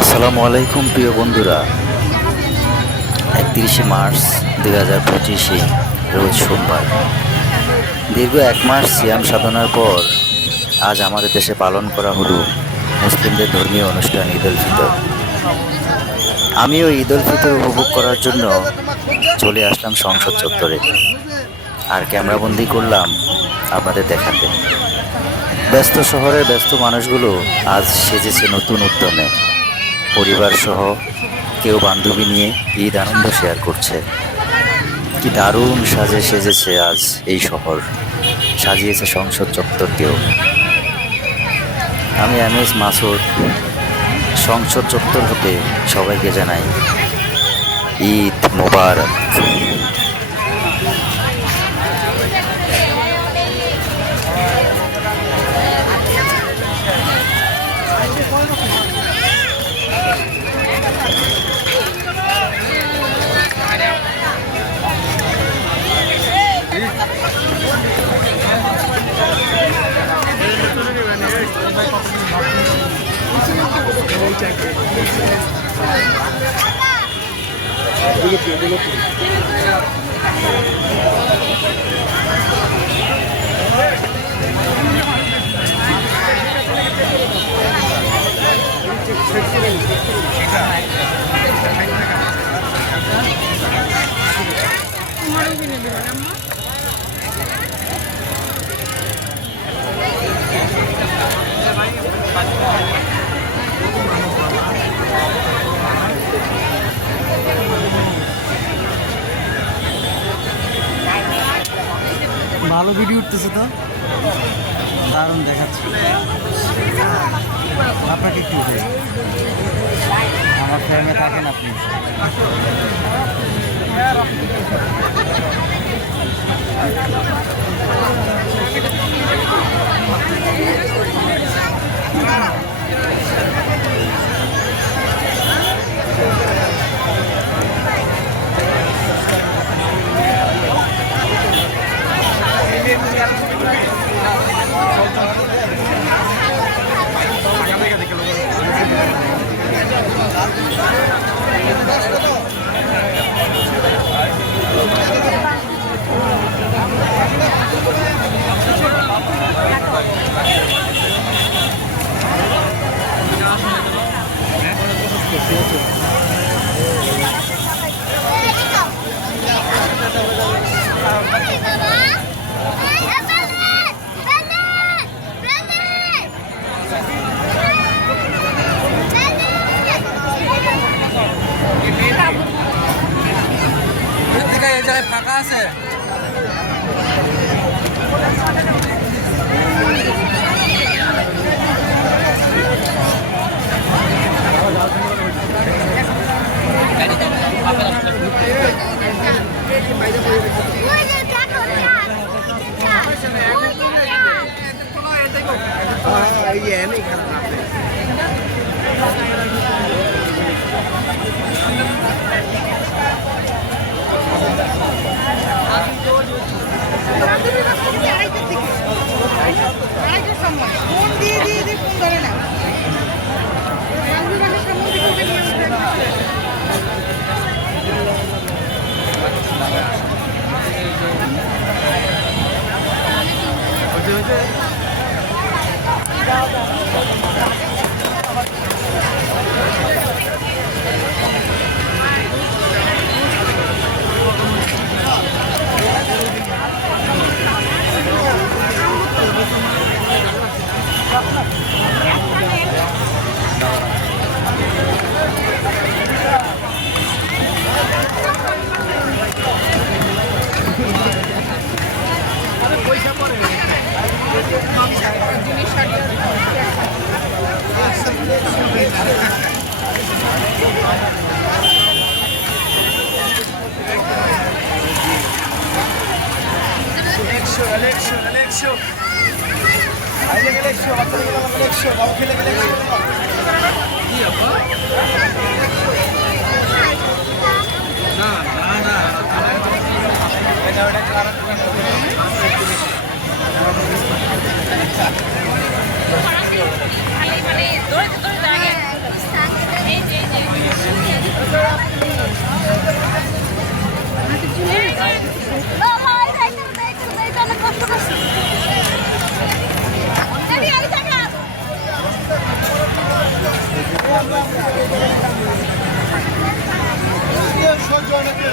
আসসালামু আলাইকুম প্রিয় বন্ধুরা। 31শে মার্চ 2025 রোজ সোমবার। দীর্ঘ 1 মাস সিয়াম সাধনার পর আজ আমাদের দেশে পালন করা হলো মুসলিমদের ধর্মীয় অনুষ্ঠান ঈদ উল ফিতর। আমিও ঈদ উল ফিতর উপভোগ করার জন্য চলে আসলাম সংসদ চত্বরে, আর ক্যামেরাবন্দি করলাম আপনাদের দেখাতে। ব্যস্ত শহরের ব্যস্ত মানুষগুলো আজ সেজেছে নতুন উদ্যমে, পরিবার সহ কেউ বান্ধবী নিয়ে ঈদ আনন্দ শেয়ার করছে। কি দারুণ সাজে সেজেছে আজ এই শহর, সাজিয়েছে সংসদ চত্বরকেও। আমি এমএস মাসুদ, সংসদ চত্বর হতে সবাইকে জানাই ঈদ মোবারক। ভালো ভিডিও উঠতেছে তো, দারুণ দেখাচ্ছে। আপনাকে একটু উঠে, আমার ফ্রেমে থাকেন আপনি। ফাঁকা আছে। কত